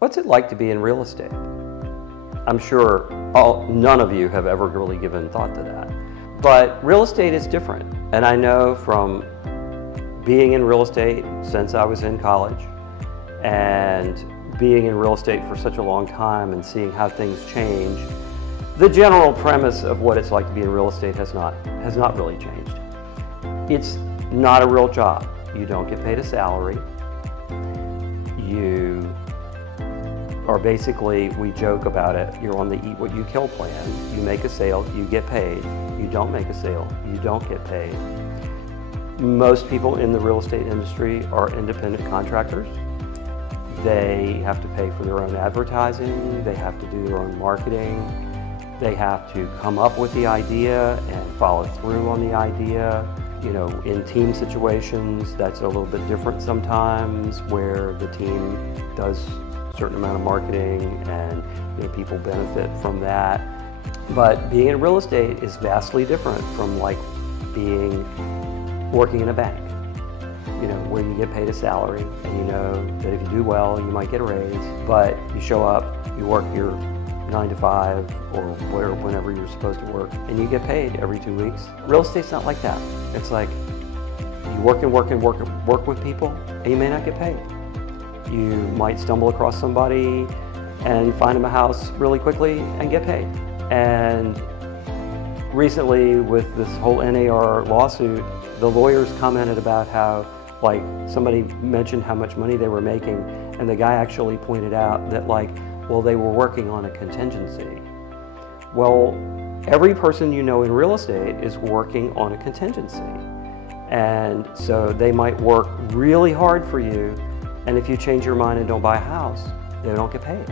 What's it like to be in real estate? I'm sure none of you have ever really given thought to that. But real estate is different. And I know from being in real estate since I was in college and being in real estate for such a long time and seeing how things change, the general premise of what it's like to be in real estate has not really changed. It's not a real job. You don't get paid a salary. You are basically, we joke about it, you're on the eat what you kill plan. You make a sale, you get paid. You don't make a sale, you don't get paid. Most people in the real estate industry are independent contractors. They have to pay for their own advertising, they have to do their own marketing, they have to come up with the idea and follow through on the idea. You know, in team situations, that's a little bit different sometimes, where the team does a certain amount of marketing and people benefit from that. But being in real estate is vastly different from like working in a bank, where you get paid a salary and you know that if you do well, you might get a raise, but you show up, you work your 9 to 5 or whenever you're supposed to work, and you get paid every 2 weeks. Real estate's not like that. It's like you work with people, and you may not get paid. You might stumble across somebody and find them a house really quickly and get paid. And recently, with this whole NAR lawsuit, the lawyers commented about how, like, somebody mentioned how much money they were making, and the guy actually pointed out that, like, well, they were working on a contingency. Well, every person you know in real estate is working on a contingency. And so they might work really hard for you, and if you change your mind and don't buy a house, they don't get paid.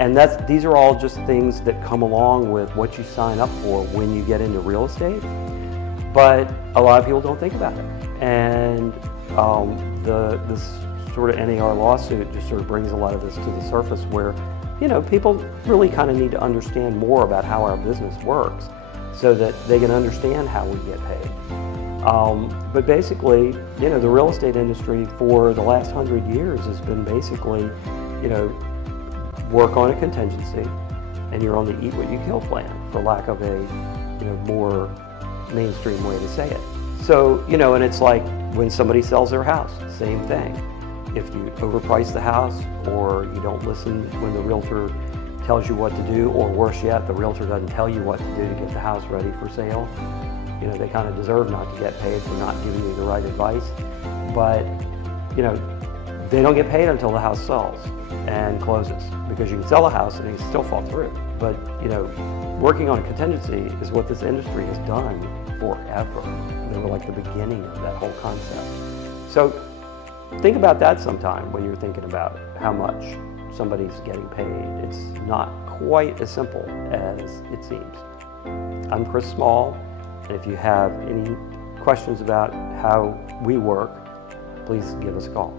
And these are all just things that come along with what you sign up for when you get into real estate. But a lot of people don't think about it. And this sort of NAR lawsuit just sort of brings a lot of this to the surface, where people really kind of need to understand more about how our business works so that they can understand how we get paid. But basically, the real estate industry for the last 100 years has been basically, work on a contingency, and you're on the eat what you kill plan, for lack of a, more mainstream way to say it. So, and it's like when somebody sells their house, same thing. If you overprice the house, or you don't listen when the realtor tells you what to do, or worse yet, the realtor doesn't tell you what to do to get the house ready for sale, they kind of deserve not to get paid for not giving you the right advice. But, they don't get paid until the house sells and closes, because you can sell a house and it can still fall through. But, working on a contingency is what this industry has done forever. They were like the beginning of that whole concept. So think about that sometime when you're thinking about how much somebody's getting paid. It's not quite as simple as it seems. I'm Chris Small, and if you have any questions about how we work, please give us a call.